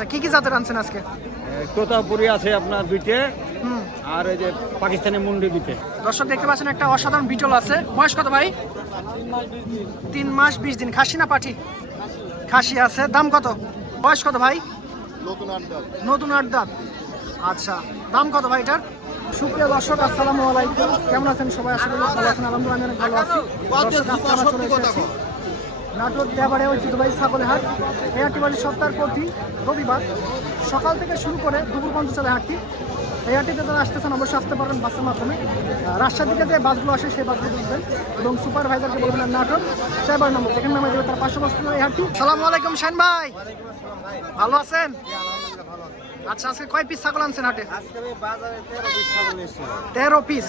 আচ্ছা, কি কি জাতের আনছেন আজকে? তোতাপুরি আছে আপনার দুইটে, আর এই যে পাকিস্তানি মুন্ডি দুইটে। দর্শক দেখতে পাচ্ছেন একটা অসাধারণ বিটল আছে। বয়স কত ভাই? 3 মাস 20 দিন। খাসি না পাঠি? খাসি আছে। দাম কত? বয়স কত ভাই? নতুন 8 দাঁত। আচ্ছা, দাম কত ভাই এটার? সুপ্রিয় দর্শক, আসসালামু আলাইকুম। কেমন আছেন সবাই? আশা করি ভালো আছেন। আলহামদুলিল্লাহ আমি অনেক ভালো আছি। দর্শক, আজকে আমরা চলে এসেছি নাটোর দেবারে ঐতিহ্যবাহী ছাগলের হাট। এই হাটটি বাড়ি সপ্তাহের প্রতি রবিবার সকাল থেকে শুরু করে দুপুর পর্যন্ত চলে হাটটি। এই হাটটিতে যারা আসতেছেন অবশ্যই আসতে পারবেন বাসের মাধ্যমে। রাজশাহী থেকে যে বাসগুলো আসে সেই বাসগুলো বুঝবেন এবং সুপারভাইজারকে বলবেন নাটোর দেবার নম্বর যেখানে নামে দেবে তার 500 বছর এই হাটটি। সালামু আলাইকুম শাহিন ভাই, ভালো আছেন? আচ্ছা, আজকে কয় পিস ছাগল আনছেন হাটে? 13 পিস।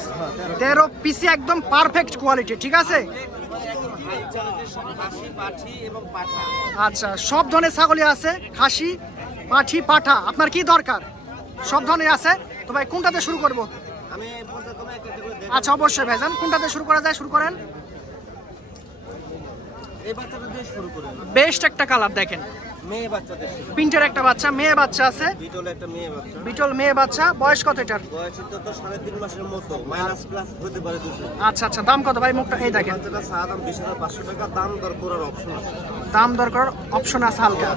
13 পিসই একদম পারফেক্ট কোয়ালিটি, ঠিক আছে? আচ্ছা, সব ধরনের ছাগলই আছে, খাসি, পাঠি, পাঠা। আপনার কি দরকার? সব ধরনের আছে। তো ভাই কোনটাতে শুরু করব? আচ্ছা, অবশ্যই ভাইজান, কোনটাতে শুরু করা যায়? শুরু করেন। বেস্ট একটা কালার দেখেন, পিন্টের একটা বাচ্চা, মেয়ে বাচ্চা আছে। বিটল মেয়ে বাচ্চা। বয়স কত এটার? 3.5 মাসের মতো, মাইনাস প্লাস হতে পারে 200। আচ্ছা আচ্ছা, দাম কত ভাই? মুখটা এই দেখেন। দাম 20,500 টাকা। দাম দর করার অপশন আছে। দাম দর করার অপশন আছে হালকা।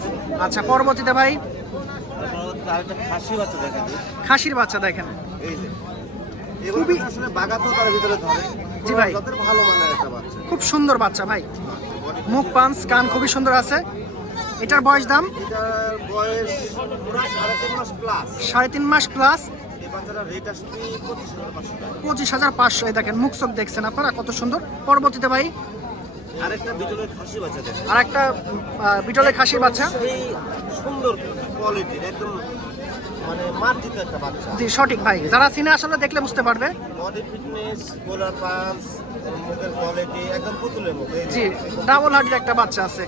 আচ্ছা, পরবর্তীতে ভাই আরেকটা খাসি বাচ্চা দেখা যায়। খাসির বাচ্চা দেখেন। এই যে এগুলো আসলে বাগাতো তার ভিতরে ধরে। জি ভাই, তাদের ভালো মানের একটা বাচ্চা, খুব সুন্দর বাচ্চা ভাই। মুখ পাঁচ কান খুবই সুন্দর আছে। এটার বয়স দাম? এটার বয়স পুরো 3.5 মাস প্লাস। 3.5 মাস প্লাস। এই বাচ্চাটার রেট আসবে 25,500 টাকা। 25,500। এই দেখেন মুখ চোখ দেখছেন আপনারা কত সুন্দর। পরবর্তীতে ভাই আরেকটা বিটলের খাসি বাচ্চা দেখেন। আর একটা বিটলের খাসির বাচ্চা। এই সুন্দর কোয়ালিটির একদম মানে মার্জিত একটা বাচ্চা। জি সঠিক ভাই, যারা চিনে আসলে দেখলে বুঝতে পারবে। বডি ফিটনেস, গোলার পাঞ্চ, মুখের কোয়ালিটি একদম পুতুলের মতো। জি, ডাবল হার্টের একটা বাচ্চা আছে।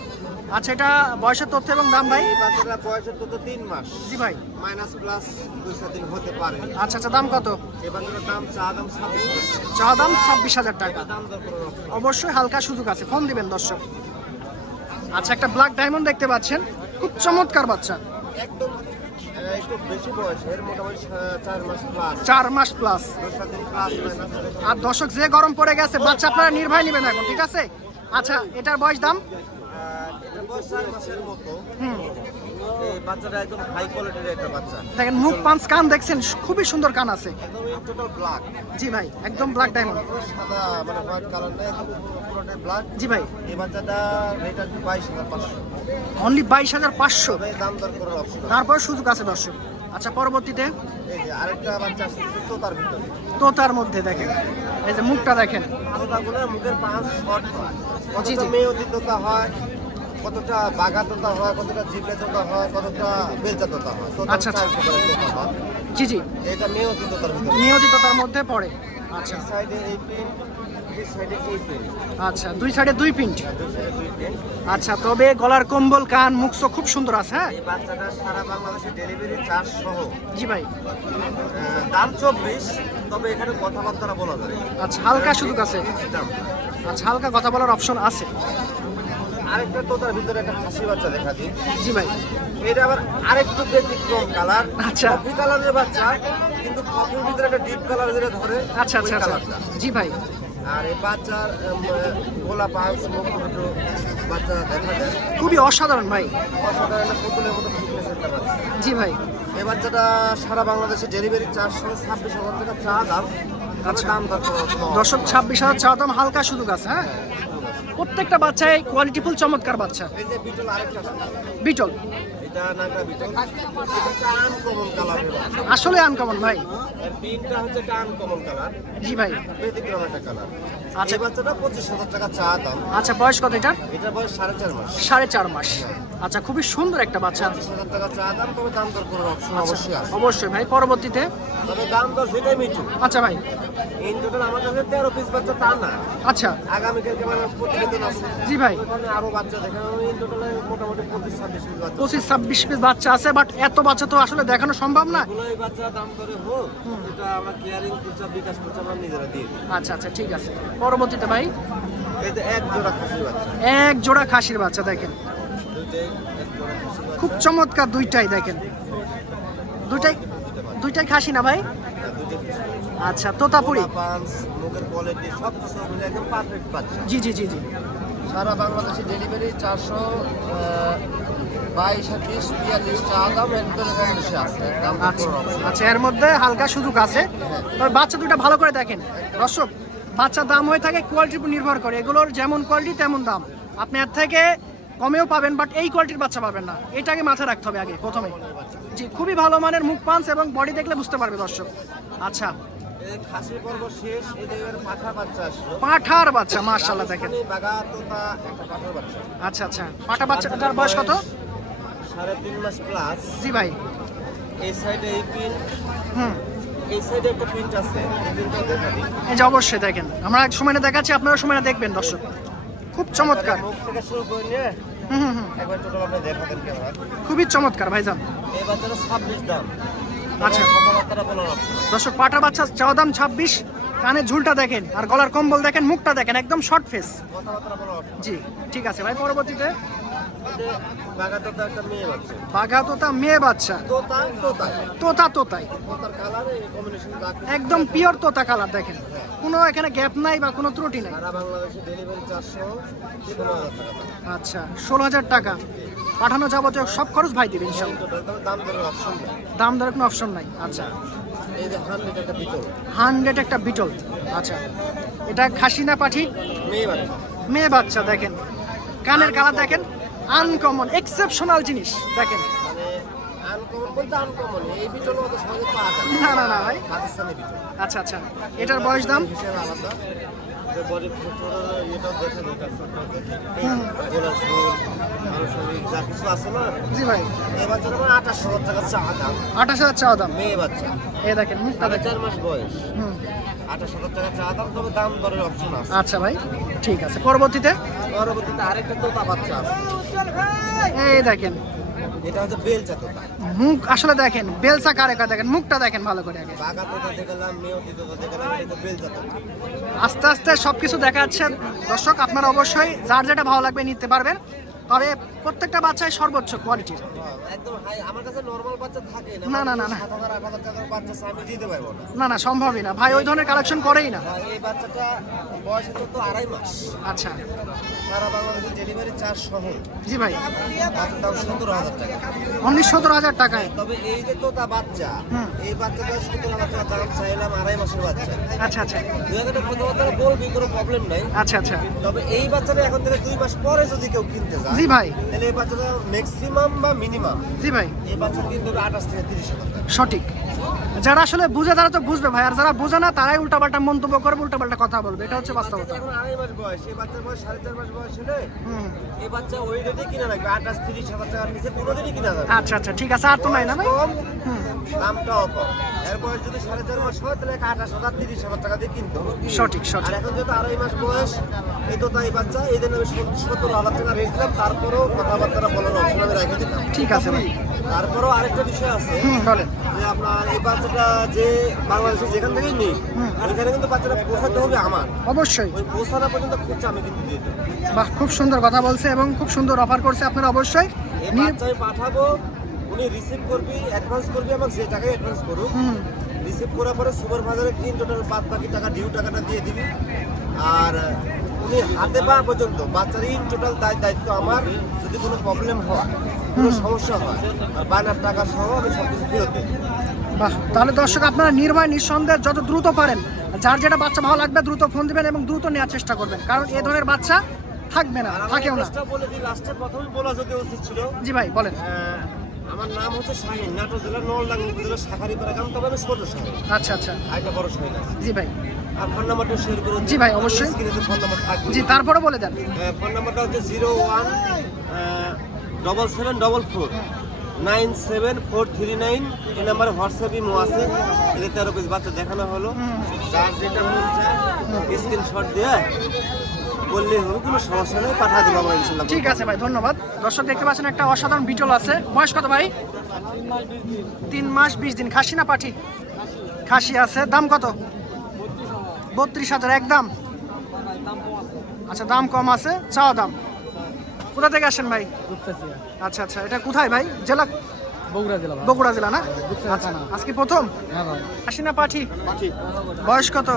আচ্ছা, এটা বয়সের তথ্য এবং দাম ভাই? এই বাচ্চাটা বয়সের তো 3 মাস। জি ভাই, মাইনাস প্লাস 2 দিন হতে পারে। আচ্ছা আচ্ছা, দাম কত? এই বাচ্চাটার দাম চা দাম 26,000। চা দাম 26,000 টাকা। দাম দর করে অবশ্যই হালকা সুযোগ আছে, ফোন দিবেন দর্শক। আচ্ছা, একটা ব্ল্যাক ডায়মন্ড দেখতে পাচ্ছেন, খুব চমৎকার বাচ্চা। একদম একটু বেশি বয়স, এর মোটামুটি 4 মাস প্লাস। 4 মাস প্লাস। 2 দিন প্লাস মাইনাস। আর দর্শক, যে গরম পড়ে গেছে, বাচ্চা আপনারা নির্ভয় নেবেন এখন, ঠিক আছে? আচ্ছা, এটার বয়স দাম? এটা বয়স 4 মাসের মতো। এই বাচ্চাটা একদম হাই কোয়ালিটির একটা বাচ্চা। দেখেন মুখ পাঁচ কান দেখছেন, খুবই সুন্দর কান আছে। একদম টোটাল ব্ল্যাক। জি ভাই, একদম ব্ল্যাক ডায়মন্ড। সাদা মানে হোয়াইট কালার না, একদম পুরোটাই ব্ল্যাক। জি ভাই, এই বাচ্চাটা রেট আছে 22,500। অনলি 22,500। তবে দাম দর করার অপশন আছে। তারপর সুযোগ আছে দর্শক। আচ্ছা, পরবর্তীতে এই যে আরেকটা বাচ্চা আসছে তোতার ভিতরে। তোতার মধ্যে দেখেন, এই যে মুখটা দেখেন। তোতাগুলো মুখের পাঁচ শর্ট হয়। জি, কতটা জি। মেয়তি তোতা হয়, কতটা বাঘা তোতা হয়, কতটা জিবলে তোতা হয়, কতটা বেলচা তোতা হয়। তোতা আচ্ছা, আচ্ছা। 4 প্রকারের তোতা হয়। জি জি, এটা মেয়তি তোতার ভিতরে। নিয়োজিত তোতার মধ্যে পড়ে। আচ্ছা এই সাইডে এই প্রিন্ট, এই সাইডে এই প্রিন্ট। আচ্ছা, দুই সাইডে দুই পিন্ট। দুই সাইডে দুই প্রিন্ট। আচ্ছা, তবে গলার কম্বল, কান, মুখ চোখ খুব সুন্দর আছে। হ্যাঁ এই বাচ্চাটা সারা বাংলাদেশে ডেলিভারি চার্জ সহ জি ভাই। দাম 24, তবে এখানে কথাবার্তা বলা যায়। আচ্ছা, হালকা সুযোগ আছে। ফিক্সড দাম। আচ্ছা, হালকা কথা বলার অপশন আছে। আরেকটা তোতার ভিতরে একটা খাসি বাচ্চা দেখা দিই। জি ভাই। এটা আবার আরেকটু ব্যতিক্রম কালার। আচ্ছা। কফি কালারের বাচ্চা, কিন্তু কফির ভিতরে একটা ডিপ কালার যেটা ধরে। আচ্ছা আচ্ছা ওই আচ্ছা, কালারটা। জি ভাই। আর এই বাচ্চার গোলা পাঁচ মুখ দুটো বাচ্চা দেখা যায়। খুবই অসাধারণ ভাই। অসাধারণ একটা পুতুলের মতো ফিটনেস একটা বাচ্চা। জি ভাই। এই বাচ্চাটা সারা বাংলাদেশে ডেলিভারি চার্জ সহ 26,000 টাকা চা দাম। আচ্ছা। দাম দর দর্শক, 26,000 চাওয়া দাম, হালকা সুযোগ আছে। হ্যাঁ, প্রত্যেকটা বাচ্চাই কোয়ালিটিফুল চমৎকার বাচ্চা। এই যে বিটল আরেকটা আছে। বিটল এটা নাগরা বিটল। এটা আনকমন কালারের বাচ্চা। আসলে আনকমন ভাই। এর পিনটা হচ্ছে আনকমন কালার। জি ভাই। ব্যতিক্রম একটা কালার। আচ্ছা। এই বাচ্চাটা 25,000 টাকা চা দাম। আচ্ছা, বয়স কত এটার? এটা বয়স 4.5 মাস। 4.5 মাস। আচ্ছা, খুবই সুন্দর একটা বাচ্চা। 25,000 টাকা চা দাম, তবে দাম দর করার অপশন অবশ্যই আছে। অবশ্যই ভাই। পরবর্তীতে তবে দাম দর সেটাই মিটু। আচ্ছা ভাই। ইন টোটাল আমার কাছে 13 পিস বাচ্চা তা না। আচ্ছা আগামীকালকে মানে প্রতিবেদন আছে। জি ভাই, ওখানে আরো বাচ্চা দেখানো। ইন টোটালে মোটামুটি 25-26 পিস বাচ্চা। 25-26 পিস বাচ্চা আছে, বাট এত বাচ্চা তো আসলে দেখানো সম্ভব না। এগুলো এই বাচ্চা দাম দরে হোক, যেটা আমরা কেয়ারিং খুচরা বিকাশ খুচরা আমরা নিজেরা দিয়ে দিই। আচ্ছা আচ্ছা, ঠিক আছে। পরবর্তীতে ভাই এই যে এক জোড়া খাসি বাচ্চা। এক জোড়া খাসির বাচ্চা দেখেন। দুইটাই এক জোড়া খাসি বাচ্চা। খুব চমৎকার দুইটাই দেখেন, দুইটাই খাসি না ভাই? আচ্ছা, তোতাপুরি। পাঁচ মুখের কোয়ালিটি সব কিছু মিলে একদম পারফেক্ট বাচ্চা। জি জি জি জি। সারা বাংলাদেশে ডেলিভারি 422 আর 20 42 চা দাম এর ভিতরে কম বেশি আছে। দাম আচ্ছা আচ্ছা, এর মধ্যে হালকা সুযোগ আছে। তবে বাচ্চা দুইটা ভালো করে দেখেন দর্শক, বাচ্চার দাম হয়ে থাকে কোয়ালিটির উপর নির্ভর করে, এগুলোর যেমন কোয়ালিটি তেমন দাম। আপনি এর থেকে কমেও পাবেন, বাট এই কোয়ালিটির বাচ্চা পাবেন না, এটাকে মাথায় রাখতে হবে আগে প্রথমে। জি, খুবই ভালো মানের মুখ পাঞ্চ এবং বডি দেখলে বুঝতে পারবে দর্শক। আচ্ছা, এই খাসি পর্ব শেষ, এদের পাঠা বাচ্চা আসলো। পাঠার বাচ্চা মাশাআল্লাহ দেখেন। বাগা তোতা একটা পাঠার বাচ্চা। আচ্ছা আচ্ছা, পাঠা বাচ্চাটার বয়স কত? 3.5 মাস প্লাস। জি ভাই। এই সাইডে এই পিন, হুম, এই সাইডে একটা প্রিন্ট আছে, এই প্রিন্টটা দেখা দিই। এই যে অবশ্যই দেখেন, আমরা সময়টা দেখাচ্ছি, আপনারা সময়টা দেখবেন দর্শক। খুব চমৎকার। মুখ থেকে শুরু করে নিয়ে হুম হুম হুম, একবার টোটাল আপনি দেখাতেন কেমন। খুবই চমৎকার ভাইজান। এই বাচ্চাটা 26 দাম। আচ্ছা কথাবার্তা বলার অপশন। দর্শক, পাঠা বাচ্চা চাওয়া দাম 26, কানে ঝুলটা দেখেন আর গলার কম্বল দেখেন, মুখটা দেখেন একদম শর্ট ফেস। কথাবার্তা বলার অপশন। জি ঠিক আছে ভাই। পরবর্তীতে বাগা তোতা একটা মেয়ে বাচ্চা। বাঘা তোতা মেয়ে বাচ্চা, তোতা তোতা তোতাই তোতার কালার এই কম্বিনেশন একদম পিওর তোতা কালার দেখেন, কোনো এখানে গ্যাপ নাই বা কোনো ত্রুটি নাই। সারা বাংলাদেশে ডেলিভারি 416,000 টাকা দাম। আচ্ছা, 16,000 টাকা পাঠানো যাবতীয় সব খরচ ভাই দিবেন ইনশাআল্লাহ। টোটাল দাম দরের অপশন নেই। দাম দরের কোনো অপশন নাই। আচ্ছা, এই যে 100 একটা বিটল 100 একটা বিটল। আচ্ছা, এটা খাসি না পাঠি? মেয়ে বাচ্চা। মেয়ে বাচ্চা দেখেন, কানের কালার দেখেন, আনকমন এক্সেপশনাল জিনিস দেখেন। মানে আনকমন বলতে আনকমন, এই বিটল মতো সহজে পাওয়া যায় না না না ভাই। পাকিস্তানি বিটল আচ্ছা আচ্ছা, এটার বয়স দাম? হিসেবে আলাদা। যে বডি ফটোর এটাও দেখে এটা এই গোলার ফুল আনুষঙ্গিক যা কিছু আছে না। জি ভাই। এই বাচ্চাটা মানে 28,000 টাকা চা দাম। 28,000 চাওয়া দাম। মেয়ে বাচ্চা, এই দেখেন মুখটা দেখেন। 4 মাস বয়স, হুম, 28,000 টাকা চা দাম। তবে দাম দরের অপশন আছে। আচ্ছা ভাই ঠিক আছে। পরবর্তীতে পরবর্তীতে আরেকটা তোতা বাচ্চা আছে। এই দেখেন, এটা হচ্ছে বেলচা তোতা। মুখ আসলে দেখেন, বেলসা কারেকা দেখেন, মুখটা দেখেন ভালো করে আগে। বাগা তোতা দেখলাম, মেয়তি তোতা দেখলাম, এটা তো বেলচা তোতা। আস্তে আস্তে সবকিছু দেখা যাচ্ছে দর্শক, আপনারা অবশ্যই যার যেটা ভালো লাগবে নিতে পারবেন। তবে প্রত্যেকটা বাচ্চাই সর্বোচ্চ কোয়ালিটির। একদম হাই। আমার কাছে নরমাল বাচ্চা থাকে না, না, না, না। 7,000 8,000 টাকার বাচ্চা আমি দিতে পারবো না। না না, সম্ভবই না ভাই, ওই ধরনের কালেকশন করেই না। আর এই বাচ্চাটা বয়স হচ্ছে তো 2.5 মাস। আচ্ছা সারা বাংলাদেশে ডেলিভারি চার্জ সহ জি ভাই। বাচ্চার দাম 17,000 টাকা। 17,000 টাকায়। তবে এই যে তোতা বাচ্চা, হুম। এই বাচ্চাটা 17,000 টাকা দাম চাইলাম, 2.5 মাসের বাচ্চা। আচ্ছা আচ্ছা 2,000 টাকা কথাবার্তা বলবি, কোনো প্রবলেম নাই। আচ্ছা আচ্ছা তবে এই বাচ্চাটা এখন থেকে 2 মাস পরে যদি কেউ কিনতে যায়, জি ভাই। তাহলে এই বাচ্চাটা ম্যাক্সিমাম বা মিনিমাম জি ভাই, এই বাচ্চা কিন্তু 28 থেকে 30,000 টাকা। সঠিক। যারা আসলে বুঝে তারা তো বুঝবে ভাই, আর যারা বুঝে না তারাই উল্টাপাল্টা মন্তব্য করবে, উল্টাপাল্টা কথা বলবে, এটা হচ্ছে বাস্তবতা। এখন 2.5 মাস বয়স, এই বাচ্চার বয়স 4.5 মাস বয়স হলে হুম, এই বাচ্চা ওই রেটে কিনা লাগবে, 28-30,000 টাকার নিচে কোনোদিনই কিনা যাবে। আচ্ছা আচ্ছা ঠিক আছে, আর তো নাই না ভাই। কম, হুম, দামটাও কম। এর বয়স যদি 4.5 মাস হয় তাহলে 28,000-30,000 টাকা দিয়ে কিনতে হবে। সঠিক আর সঠিক। এখন যেহেতু 2.5 মাস বয়স, এই তো তাই বাচ্চা, এই জন্য আমি 17,000 টাকা রেট দিলাম। তারপরেও কথাবার্তা বলার অপশন আমি রেখে দিলাম। ঠিক আছে ভাই। তারপরেও আরেকটা বিষয় আছে হুম, বলেন। যে আপনার এই বাচ্চাটা যে বাংলাদেশে যেখান থেকেই নিই, হুম। ওইখানে কিন্তু বাচ্চাটা পৌঁছাতে হবে আমার। অবশ্যই। ওই পৌঁছানো পর্যন্ত খুঁজছে আমি কিন্তু দিয়ে দেবো। বাহ, খুব সুন্দর কথা বলছে এবং খুব সুন্দর অফার করছে। আপনারা অবশ্যই এই নিয়ে- বাচ্চা আমি পাঠাবো, উনি রিসিভ করবি, অ্যাডভান্স করবি, আমাকে যে টাকায় অ্যাডভান্স করুক। হুম, রিসিভ করার পরে সুপারভাইজারে কিন টোটাল বাদ বাকি টাকা ডিউ টাকাটা দিয়ে দিবি। আর উনি হাতে পাওয়া পর্যন্ত বাচ্চার ইন টোটাল দায়িত্ব আমার। যদি কোনো প্রবলেম হয়, কোনো সমস্যা হয়, আর বায়নার টাকা সহ আমি সব কিছু ফেরত দিই। বাহ, তাহলে দর্শক আপনারা নির্ভয় নিঃসন্দেহে যত দ্রুত পারেন, যার যেটা বাচ্চা ভালো লাগবে দ্রুত ফোন দিবেন এবং দ্রুত নেওয়ার চেষ্টা করবেন, কারণ এই ধরনের বাচ্চা থাকবে না, আর আমার থাকেও না। অ্যাড্রেসটা বলে দিই, লাস্টে প্রথমেই বলা যদি উচিত ছিল। জি ভাই বলেন। আমার নাম হচ্ছে শাহিন, নাটোর জেলার নলডাঙ্গা উপজেলার শাখারিপাড়া গ্রাম। তবে আমি ছোট শাহিন, আচ্ছা আচ্ছা আরেকটা বড় শাহিন আছে। জি ভাই। আর ফোন নাম্বারটা শেয়ার করুন। জি ভাই, অবশ্যই। স্ক্রিনে ফোন নাম্বার থাকবে। জি, তারপরে বলে দেন। ফোন নাম্বারটা হচ্ছে 017744974439। এই নাম্বারে হোয়াটসঅ্যাপই মো আছে। এতে 13 পিস বাচ্চা দেখানো হলো। যার যেটা মন চায় স্ক্রিনশট দিয়ে বললেই হবে, কোনো সমস্যা নেই, পাঠিয়ে দেবো আমরা ইনশাল্লাহ। ঠিক আছে ভাই, ধন্যবাদ। দর্শক দেখতে পাচ্ছেন একটা অসাধারণ বিটল আছে। বয়স কত ভাই? 3 মাস 20 দিন। খাসি না পাঠি? খাসি আছে। দাম কত? 32,000 একদম। আচ্ছা, দাম কম আছে। চাওয়া দাম কোথা থেকে আসেন ভাই? আচ্ছা আচ্ছা, এটা কোথায় ভাই? জেলা? বগুড়া জেলা। বগুড়া জেলা না? আচ্ছা, আজকে প্রথম? খাসি না পাঠি? বয়স কত?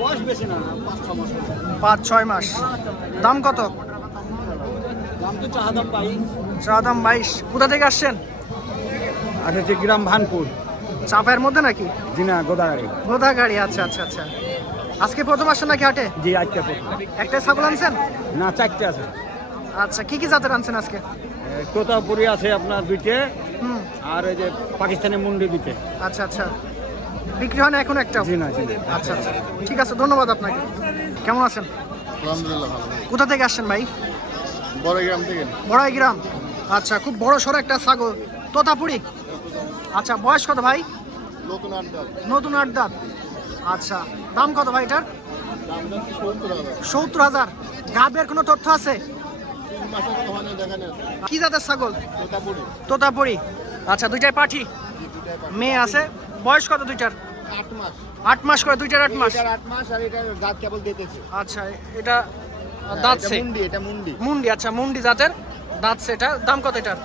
বয়স বেশি না, 5-6 মাস। 5-6 মাস। দাম কত? দাম তো চাহা দাম 22। চা দাম 22। কোথা থেকে আসছেন? আচ্ছা, যে গ্রাম ভানপুর। চাপায়ের মধ্যে নাকি? জি না, গোদাগাড়ি। গোদাগাড়ি। আচ্ছা আচ্ছা আচ্ছা, আজকে প্রথম আসছেন নাকি হাটে? জি, আজকে প্রথম। একটা ছাগল আনছেন? না, 4টে আছে। আচ্ছা, কি কি জাতের আনছেন আজকে? তোতাপুরি আছে আপনার 2টে, হুম। আর এই যে পাকিস্তানি মুন্ডি 2টে। আচ্ছা আচ্ছা, বিক্রি হয় না এখন একটা? জি না, জি না। আচ্ছা আচ্ছা, ঠিক আছে, ধন্যবাদ আপনাকে। কেমন আছেন? আলহামদুলিল্লাহ ভালো। কোথা থেকে আসছেন ভাই? বড়গ্রাম থেকে। বড়াই গ্রাম। আচ্ছা, খুব বড় সড়ো একটা ছাগল, তোতাপুরি। আচ্ছা, বয়স কত ভাই? নতুন আড্ডা। নতুন 8 দাঁত। আচ্ছা, দাম কত ভাই এটার? দাম যাচ্ছে 70,000। 70,000। গাবের কোনো তথ্য আছে? 3 মাসের মতো হয় না, দেখানো আছে। কি জাতের ছাগল? তোতাপুরি। তোতাপুরি। আচ্ছা, দুইটাই পাঠি? মেয়ে আছে। বয়স কত দুইটার? 8 মাস। 8 মাস করে, দুইটার 8 মাস। এটার 8 মাস আর এটা দাঁত কেবল দিতেছে। আচ্ছা, এটা দাঁতছে? এটা মুন্ডি। মুন্ডি। আচ্ছা, মুন্ডি জাতের দাঁত। সেটা দাম কত এটার?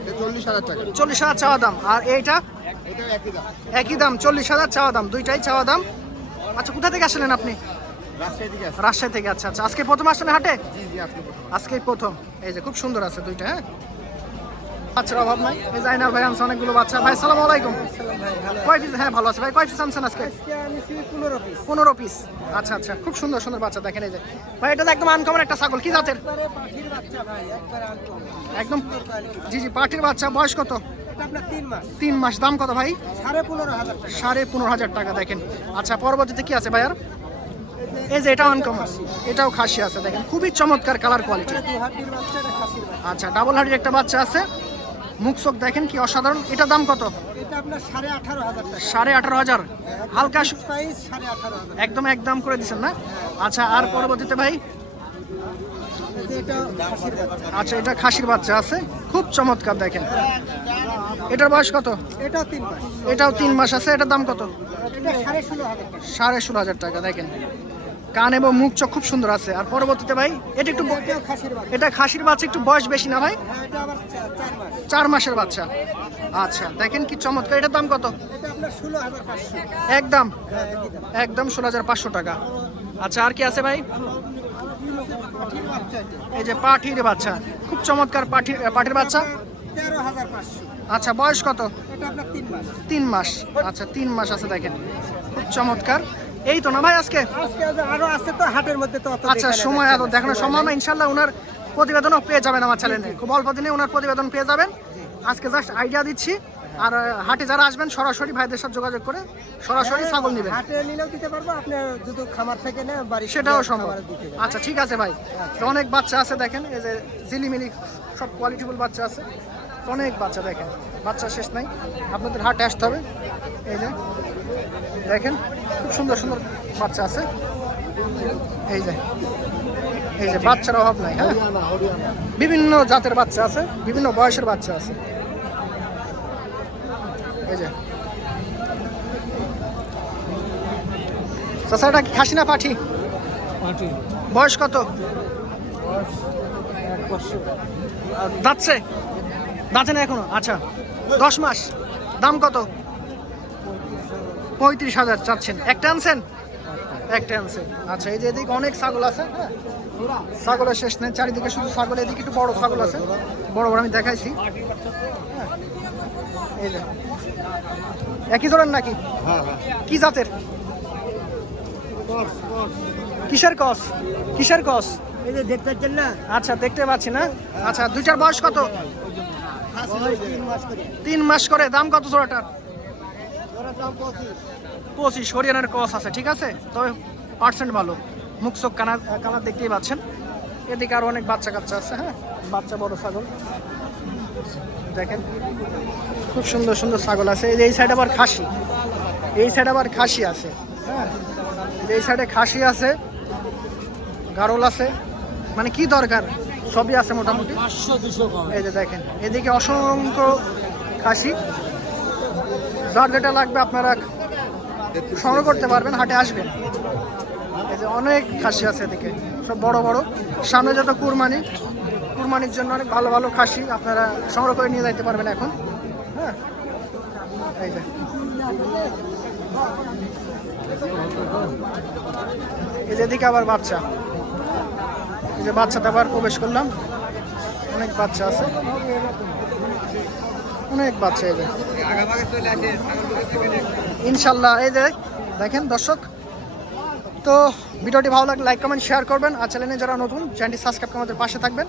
এটা 40,000 টাকা। 40,000 চাওয়া দাম। আর এইটা? এটাও একই দাম। একই দাম, 40,000 চাওয়া দাম। দুইটাই চাওয়া দাম। আচ্ছা, কোথা থেকে আসলেন আপনি? রাজশাহী থেকে আসছে। রাজশাহী থেকে। আচ্ছা আচ্ছা, আজকে প্রথম আসলেন হাটে? জি জি, আজকে প্রথম। আজকেই প্রথম। এই যে খুব সুন্দর আছে দুইটা। হ্যাঁ, বাচ্চার অভাব নাই। এই যে আইনার ভাই আনছে অনেকগুলো বাচ্চা। ভাই সালাম আলাইকুম। কয় পিস? হ্যাঁ, ভালো আছে ভাই। কয় পিস আনছেন আজকে? 15 পিস। আচ্ছা আচ্ছা, খুব সুন্দর সুন্দর বাচ্চা দেখেন। এই যে ভাই, এটা তো একদম আনকমন একটা ছাগল। কি জাতের? একদম। জি জি, পাঠির বাচ্চা। বয়স কত? 3 মাস। দাম কত ভাই? 15,500 টাকা। দেখেন। আচ্ছা, পরবর্তীতে কি আছে ভাই আর? এই যে এটা আনকমন, এটাও খাসি আছে দেখেন, খুবই চমৎকার কালার কোয়ালিটি। আচ্ছা, ডাবল হাড়ির একটা বাচ্চা আছে। মুখ চোখ দেখেন কি অসাধারণ। এটা দাম কত? এটা আপনার 18,500 টাকা। 18,500। হালকা প্রাইস 18,500। একদম একদম করে দিচ্ছেন না? আচ্ছা, আর পরবর্তীতে ভাই? এটা খাসির বাচ্চা। আচ্ছা, এটা খাসির বাচ্চা আছে, খুব চমৎকার দেখেন। এটার বয়স কত? এটাও 3 মাস। এটাও 3 মাস আছে। এটার দাম কত? এটা 16,500 টাকা। 16,500 টাকা। দেখেন, কান এবং মুখ চোখ খুব সুন্দর আছে। আর পরবর্তীতে ভাই, এটা একটু এটাও খাসির বাচ্চা। এটা খাসির বাচ্চা, একটু বয়স বেশি না ভাই? হ্যাঁ, এটা আবার 4 মাস। 4 মাসের বাচ্চা। আচ্ছা, দেখেন কি চমৎকার। এটার দাম কত? এটা আপনার 16,500। একদম হ্যাঁ, একই দাম। একদম 16,500 টাকা। আচ্ছা, আর কি আছে ভাই? পাঠির বাচ্চা এটা। এই যে পাঠির বাচ্চা, খুব চমৎকার পাঠির বাচ্চা। 13,500। আচ্ছা, বয়স কত? এটা আপনার 3 মাস। 3 মাস। আচ্ছা, 3 মাস আছে দেখেন, খুব চমৎকার। এই তো না ভাই আজকে? আজকে আরো আছে তো হাটের মধ্যে, তো অত আচ্ছা, দেখানো সময় যাচ্ছে এত না। দেখানো সম্ভব না। ইনশাল্লাহ ওনার প্রতিবেদনও পেয়ে যাবেন আমার চ্যানেলে। খুব অল্প দিনে ওনার প্রতিবেদন পেয়ে যাবেন। আজকে জাস্ট আইডিয়া দিচ্ছি। আর হাটে যারা আসবেন সরাসরি ভাইদের সাথে যোগাযোগ করে সরাসরি ছাগল নেবেন, হাটে নিলেও দিতে পারবো, আপনি যদি খামার থেকে নেন বাড়ি সেটাও সম্ভব। আচ্ছা, ঠিক আছে ভাই। তো অনেক বাচ্চা আছে দেখেন, এই যে ঝিলিমিলি সব কোয়ালিটিফুল বাচ্চা আছে। তো অনেক বাচ্চা দেখেন, বাচ্চা শেষ নাই। আপনাদের হাটে আসতে হবে। এই যে দেখেন, খুব সুন্দর সুন্দর বাচ্চা আছে। এই যে এই যে বাচ্চার অভাব নাই। হ্যাঁ, বিভিন্ন জাতের বাচ্চা আছে, বিভিন্ন বয়সের বাচ্চা আছে। এই যে চাচা, এটা কি খাসি না পাঠি? বয়স কত? দাঁতছে? দাঁতে না এখনো? আচ্ছা, 10 মাস। দাম কত? 35,000 চাচ্ছেন। একটা আনছেন? একটা আনছেন। আচ্ছা, এই যে এদিকে অনেক ছাগল আছে। হ্যাঁ, ছাগলের শেষ নেই, চারিদিকে শুধু ছাগল। এদিকে একটু বড় ছাগল আছে, বড় বড় আমি দেখাইছি। হ্যাঁ, এই যে একই জোড়ার নাকি? কি জাতের? কিসের কস? কিসের কস? এই যে দেখতে পাচ্ছেন না, আচ্ছা, দেখতে পাচ্ছি না। আচ্ছা, দুইটার বয়স কত? 3 মাস করে। 3 মাস করে। দাম কত জোড়াটার? ওরা দাম 25। 25। হরিয়ানার কস আছে, ঠিক আছে, তবে পার্সেন্ট ভালো। মুখ চোখ কালার দেখতেই পাচ্ছেন। এদিকে আরো অনেক বাচ্চা কাচ্চা আছে। হ্যাঁ, বাচ্চা বড় ছাগল দেখেন, খুব সুন্দর সুন্দর ছাগল আছে। এই যে এই সাইডে আবার খাসি, এই সাইডে আবার খাসি আছে। হ্যাঁ, এই সাইডে খাসি আছে, গারল আছে, মানে কি দরকার সবই আছে মোটামুটি। এই যে দেখেন, এদিকে অসংখ্য খাসি। যার যেটা লাগবে আপনারা সংগ্রহ করতে পারবেন, হাটে আসবেন। এই যে অনেক খাসি আছে এদিকে। সব বড় বড়। সামনে যত কুরবানির জন্য অনেক ভালো ভালো খাসি আপনারা সংগ্রহ করে নিয়ে যাইতে পারবেন এখন। হ্যাঁ, এই যে এই যেদিকে আবার বাচ্চা, এই যে বাচ্চাটা আবার প্রবেশ করলাম, অনেক বাচ্চা আছে, অনেক বাচ্চা। এই যে ইনশাল্লাহ, এই যে দেখেন দর্শক, তো ভিডিওটি ভালো লাগলে লাইক কমেন্ট শেয়ার করবেন, আর চ্যানেলে যারা নতুন চ্যানেলটি সাবস্ক্রাইব করে আমাদের পাশে থাকবেন।